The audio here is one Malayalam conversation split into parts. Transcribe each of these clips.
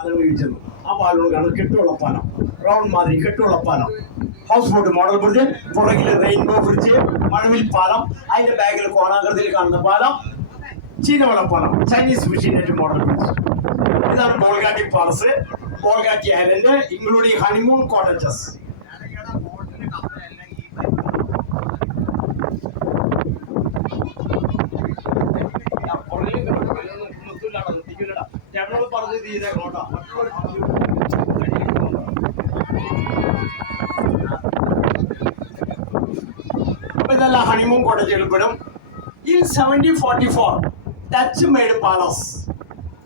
അതിന് ഉപയോഗിച്ചിരുന്നു. ആ പാലോടാണ് കെട്ടുവള്ളപ്പാലം, റൗണ്ട് മാതിരി കെട്ടുവള്ളപ്പാലം, ഹൗസ് ബോട്ട് മോഡൽ ബ്രിഡ്ജ്, പുറകിൽ റെയിൻബോ ബ്രിഡ്ജ്, മഴവിൽ പാലം, അതിന്റെ ബാഗിൽ കോണാകൃതിയിൽ കാണുന്ന പാലം ചീനവളപ്പാലം, ചൈനീസ് ഫിഷിംഗ് മോഡൽ ബ്രിഡ്ജ്. ഇതാണ് Bolgatty palace, Bolgatty island including honeymoon cottages. ഇതെല്ലാം ഹണിമൂൺ കോട്ടേജുകൾ പെടും. In 1744, Dutch made palace,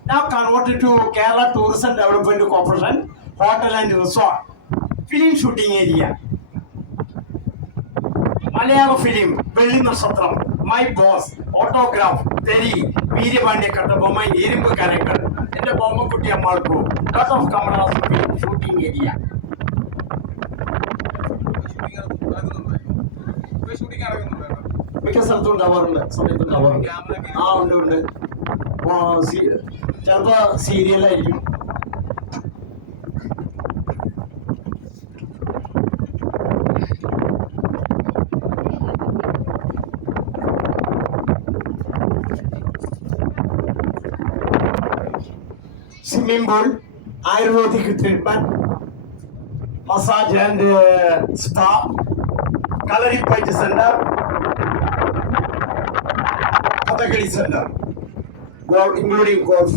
now converted to Kerala Tourism Development Corporation, hotel and resort, film shooting area, Malayalam film, Belli Nasatram, My Boss, Autograph, Terry, Veerapandya Kattabomma, Irumbu Character, and the Bomma Kutti Ammalpu, lot of Kamal film shooting area. മിക്ക സ്ഥലത്തും ഉണ്ടാവാറുണ്ട്, സമയത്ത് ഉണ്ടാവാറുണ്ട്. ആ ഉണ്ട് ഉണ്ട്. ചിലപ്പോ സീരിയലായിരിക്കും. Swimming pool, ayurvedic treatment, massage and spa, Kalari പൈറ്റ് centre, Kathakali Center, including golf.